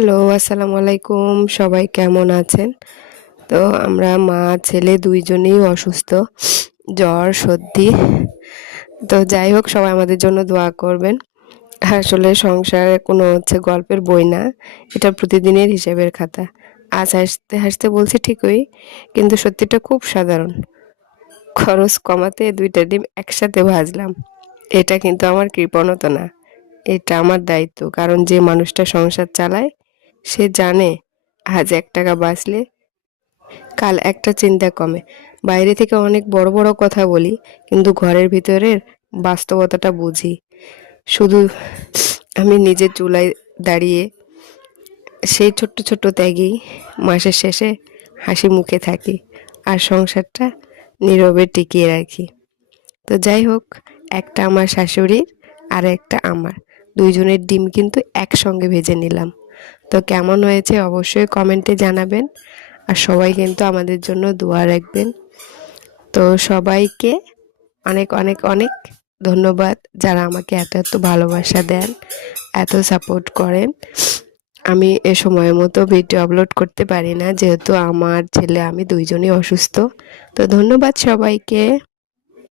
Hello, আসসালামু আলাইকুম। সবাই কেমন আছেন? তো আমরা মা ছেলে ২ জনেই অসুস্থ। জ্বর, সর্দি। তো যাই হোক সবাই আমাদের জন্য দোয়া করবেন। আসলে সংসারে কোনো গল্পের বই না। এটা প্রতিদিনের হিসেবের খাতা। আজ হাসতে, হাসতে বলছি ঠিকই, কিন্তু সত্যিটা খুব সাধারণ। খরচ কমাতে ২ টা ডিম একসাথে ভাজলাম। এটা কিন্তু আমার কৃপণতা না। এটা আমার দায়িত্ব। কারণ যে মানুষটা সংসার চালায় সে জানে আজ ৳১ বাঁচলে কাল একটা চিন্তা কমে। বাইরে থেকে অনেক বড় বড় কথা বলি, কিন্তু ঘরের ভিতরের বাস্তবতাটা বুঝি। শুধু আমি নিজের চুলায় দাঁড়িয়ে সেই ছোট্ট ছোট্ট ত্যাগেই মাসের শেষে হাসি মুখে থাকি আর সংসারটা নীরবে টিকিয়ে রাখি। তো যাই হোক, একটা আমার শাশুড়ির আর একটা আমার। ২ জনের ডিম কিন্তু একসঙ্গে ভেজে নিলাম। তো কেমন হয়েছে অবশ্যই কমেন্টে জানাবেন। আর সবাই কিন্তু আমাদের জন্য দোয়া রাখবেন। তো সবাইকে অনেক অনেক অনেক ধন্যবাদ যারা আমাকে এত এত ভালোবাসা দেন, এত সাপোর্ট করেন। আমি এ সময় মতো ভিডিও আপলোড করতে পারি না, যেহেতু আমার ছেলে আমি ২ জনই অসুস্থ। তো ধন্যবাদ সবাইকে।